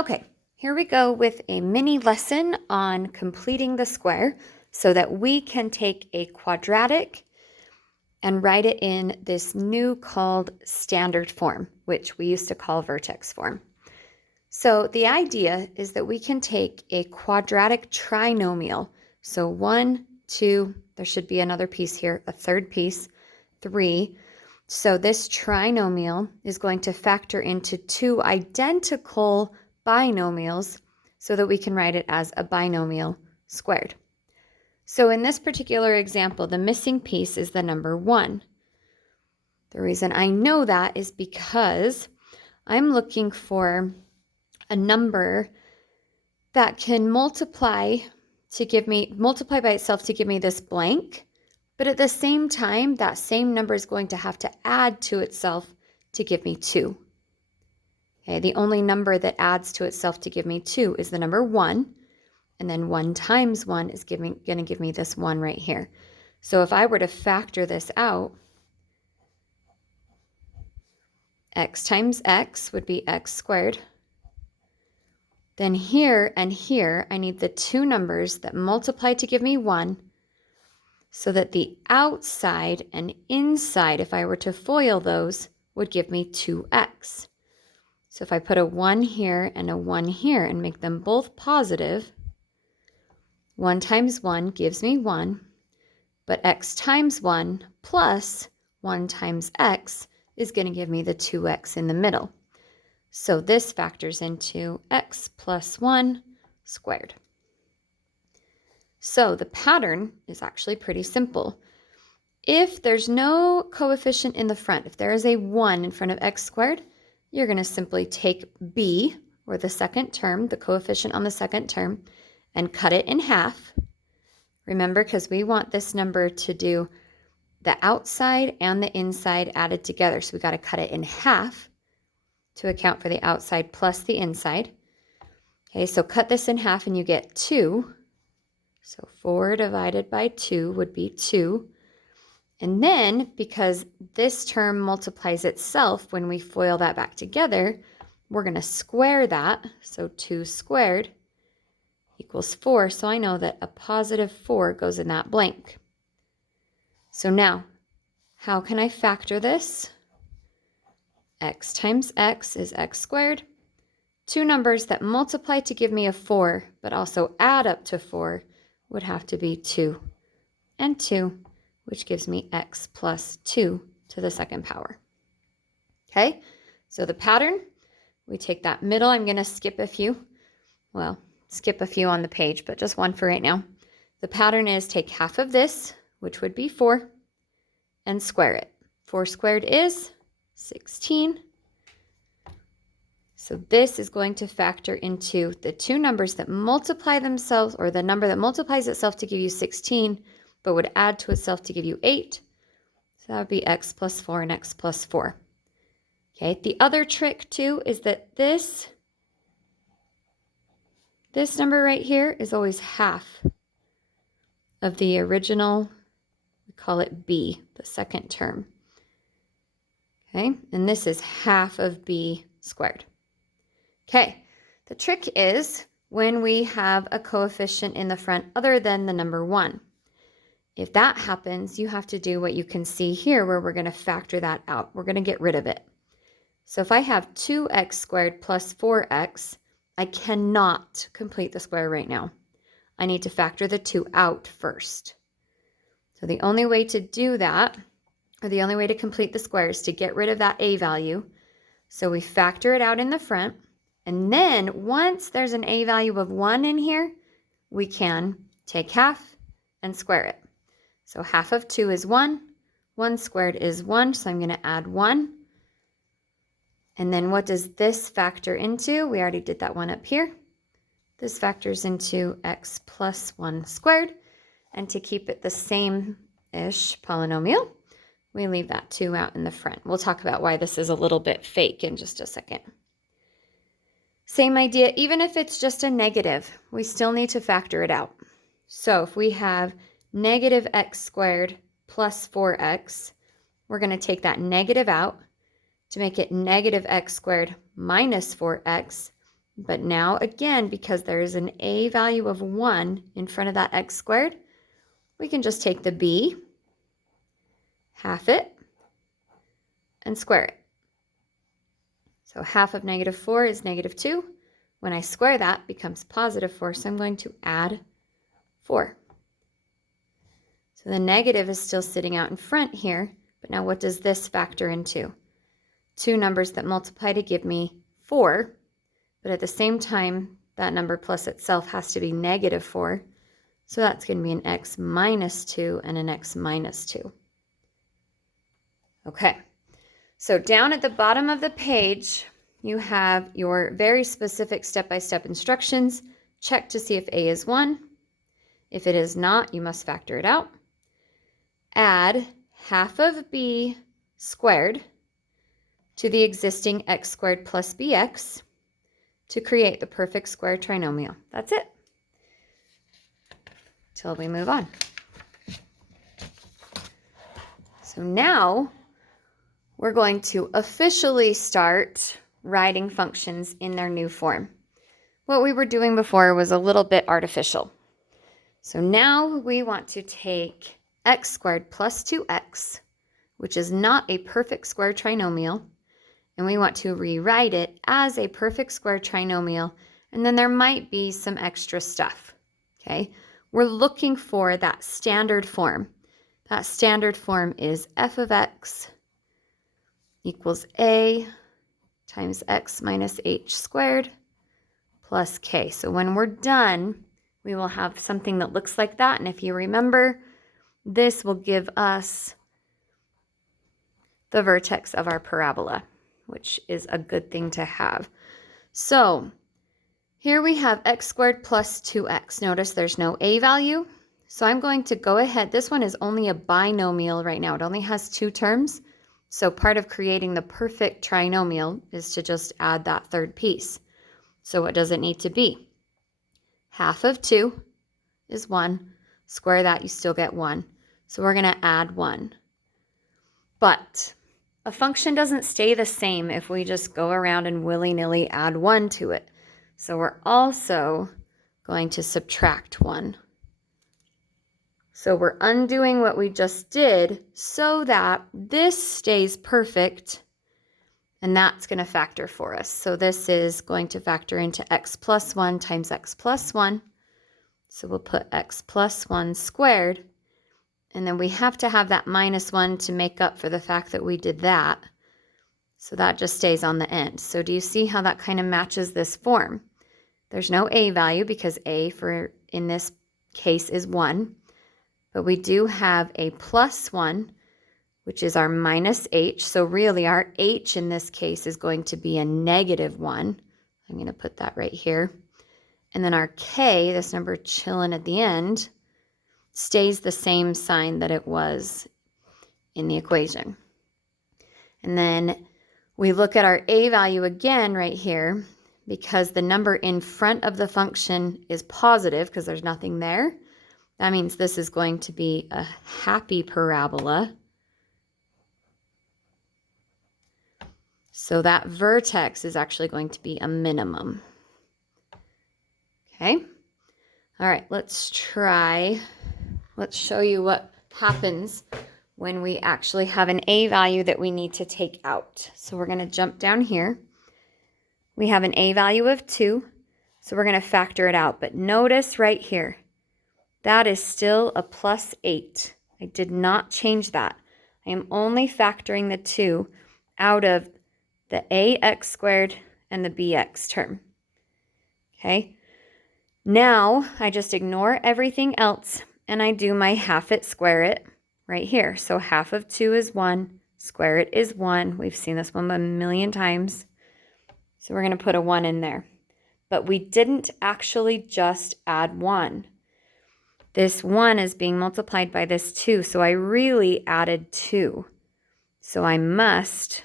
Okay, here we go with a mini lesson on completing the square so that we can take a quadratic and write it in this new called standard form, which we used to call vertex form. So the idea is that we can take a quadratic trinomial. So 1, 2, there should be another piece here, a third piece, 3. So this trinomial is going to factor into two identical binomials so that we can write it as a binomial squared. So in this particular example, the missing piece is the number 1. The reason I know that is because I'm looking for a number that can multiply by itself to give me this blank, but at the same time, that same number is going to have to add to itself to give me 2. Okay, the only number that adds to itself to give me 2 is the number 1, and then 1 times 1 is going to give me this 1 right here. So if I were to factor this out, x times x would be x squared. Then here and here, I need the two numbers that multiply to give me 1, so that the outside and inside, if I were to FOIL those, would give me 2x. So if I put a 1 here and a 1 here and make them both positive, 1 times 1 gives me 1, but x times 1 plus 1 times x is going to give me the 2x in the middle. So this factors into x plus 1 squared. So the pattern is actually pretty simple. If there's no coefficient in the front, if there is a 1 in front of x squared, you're going to simply take b, or the second term, the coefficient on the second term, and cut it in half. Remember, because we want this number to do the outside and the inside added together, so we got to cut it in half to account for the outside plus the inside. Okay, so cut this in half and you get 2. So 4 divided by 2 would be 2. And then, because this term multiplies itself when we FOIL that back together, we're going to square that. So 2 squared equals 4. So I know that a positive 4 goes in that blank. So now, how can I factor this? X times x is x squared. Two numbers that multiply to give me a 4, but also add up to 4, would have to be 2 and 2, which gives me x plus 2 to the second power. Okay, so the pattern, we take that middle. I'm going to skip a few on the page, but just one for right now. The pattern is take half of this, which would be 4, and square it. 4 squared is 16. So this is going to factor into the two numbers that multiply themselves, or the number that multiplies itself to give you 16, but would add to itself to give you 8. So that would be x plus 4 and x plus 4. Okay, the other trick too is that this number right here is always half of the original, we call it b, the second term. Okay, and this is half of b squared. Okay, the trick is when we have a coefficient in the front other than the number 1. If that happens, you have to do what you can see here where we're going to factor that out. We're going to get rid of it. So if I have 2x squared plus 4x, I cannot complete the square right now. I need to factor the 2 out first. So the only way to do that, or the only way to complete the square, is to get rid of that a value. So we factor it out in the front. And then once there's an a value of 1 in here, we can take half and square it. So half of 2 is 1. 1 squared is 1, so I'm going to add 1. And then what does this factor into? We already did that one up here. This factors into x plus 1 squared. And to keep it the same-ish polynomial, we leave that 2 out in the front. We'll talk about why this is a little bit fake in just a second. Same idea, even if it's just a negative, we still need to factor it out. So if we have negative x squared plus 4x, we're going to take that negative out to make it negative x squared minus 4x. But now, again, because there is an a value of 1 in front of that x squared, we can just take the b, half it, and square it. So half of negative 4 is negative 2. When I square that, it becomes positive 4, so I'm going to add 4. So the negative is still sitting out in front here, but now what does this factor into? Two numbers that multiply to give me 4, but at the same time, that number plus itself has to be negative 4, so that's going to be an x minus 2 and an x minus 2. Okay, so down at the bottom of the page, you have your very specific step-by-step instructions. Check to see if a is 1. If it is not, you must factor it out. Add half of b squared to the existing x squared plus bx to create the perfect square trinomial. That's it. Till we move on. So now we're going to officially start writing functions in their new form. What we were doing before was a little bit artificial. So now we want to take x squared plus 2x, which is not a perfect square trinomial, and we want to rewrite it as a perfect square trinomial, and then there might be some extra stuff, okay? We're looking for that standard form. That standard form is f of x equals a times x minus h squared plus k. So when we're done, we will have something that looks like that. And if you remember, this will give us the vertex of our parabola, which is a good thing to have. So here we have x squared plus 2x. Notice there's no a value. So I'm going to go ahead. This one is only a binomial right now. It only has 2 terms. So part of creating the perfect trinomial is to just add that third piece. So what does it need to be? Half of 2 is 1. Square that, you still get 1. So we're going to add 1. But a function doesn't stay the same if we just go around and willy-nilly add 1 to it. So we're also going to subtract 1. So we're undoing what we just did so that this stays perfect, and that's going to factor for us. So this is going to factor into x plus 1 times x plus 1. So we'll put x plus 1 squared, and then we have to have that minus 1 to make up for the fact that we did that. So that just stays on the end. So do you see how that kind of matches this form? There's no a value because a for in this case is 1. But we do have a plus 1, which is our minus h. So really our h in this case is going to be a negative 1. I'm going to put that right here. And then our k, this number chilling at the end, stays the same sign that it was in the equation. And then we look at our a value again right here, because the number in front of the function is positive because there's nothing there. That means this is going to be a happy parabola. So that vertex is actually going to be a minimum. Okay. All right, let's show you what happens when we actually have an a value that we need to take out. So we're going to jump down here. We have an a value of 2, so we're going to factor it out. But notice right here, that is still a plus 8. I did not change that. I am only factoring the 2 out of the ax squared and the bx term. Okay. Now I just ignore everything else and I do my half it, square it right here. So half of 2 is 1, square it is 1. We've seen this one a million times. So we're going to put a 1 in there. But we didn't actually just add 1. This 1 is being multiplied by this 2, so I really added 2. So I must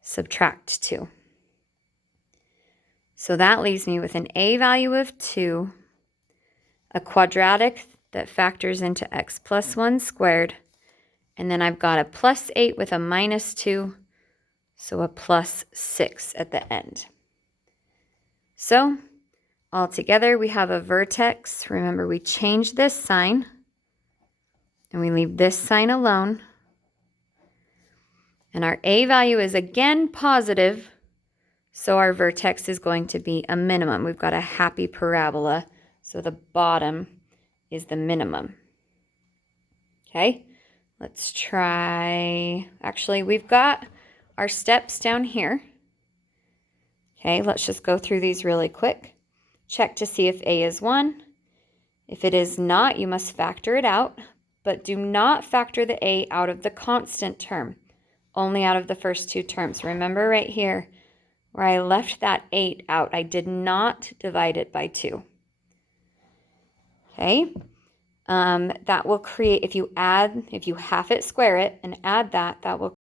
subtract 2. So that leaves me with an a value of 2, a quadratic that factors into x plus 1 squared, and then I've got a plus 8 with a minus 2, so a plus 6 at the end. So all together we have a vertex. Remember, we change this sign and we leave this sign alone. And our A value is again positive, so our vertex is going to be a minimum. We've got a happy parabola, so the bottom is the minimum. Okay, let's try, actually we've got our steps down here. Okay, let's just go through these really quick. Check to see if A is 1. If it is not, you must factor it out, but do not factor the A out of the constant term, only out of the first two terms. Remember right here where I left that 8 out, I did not divide it by 2. Okay, that will create, if you half it, square it, and add that, that will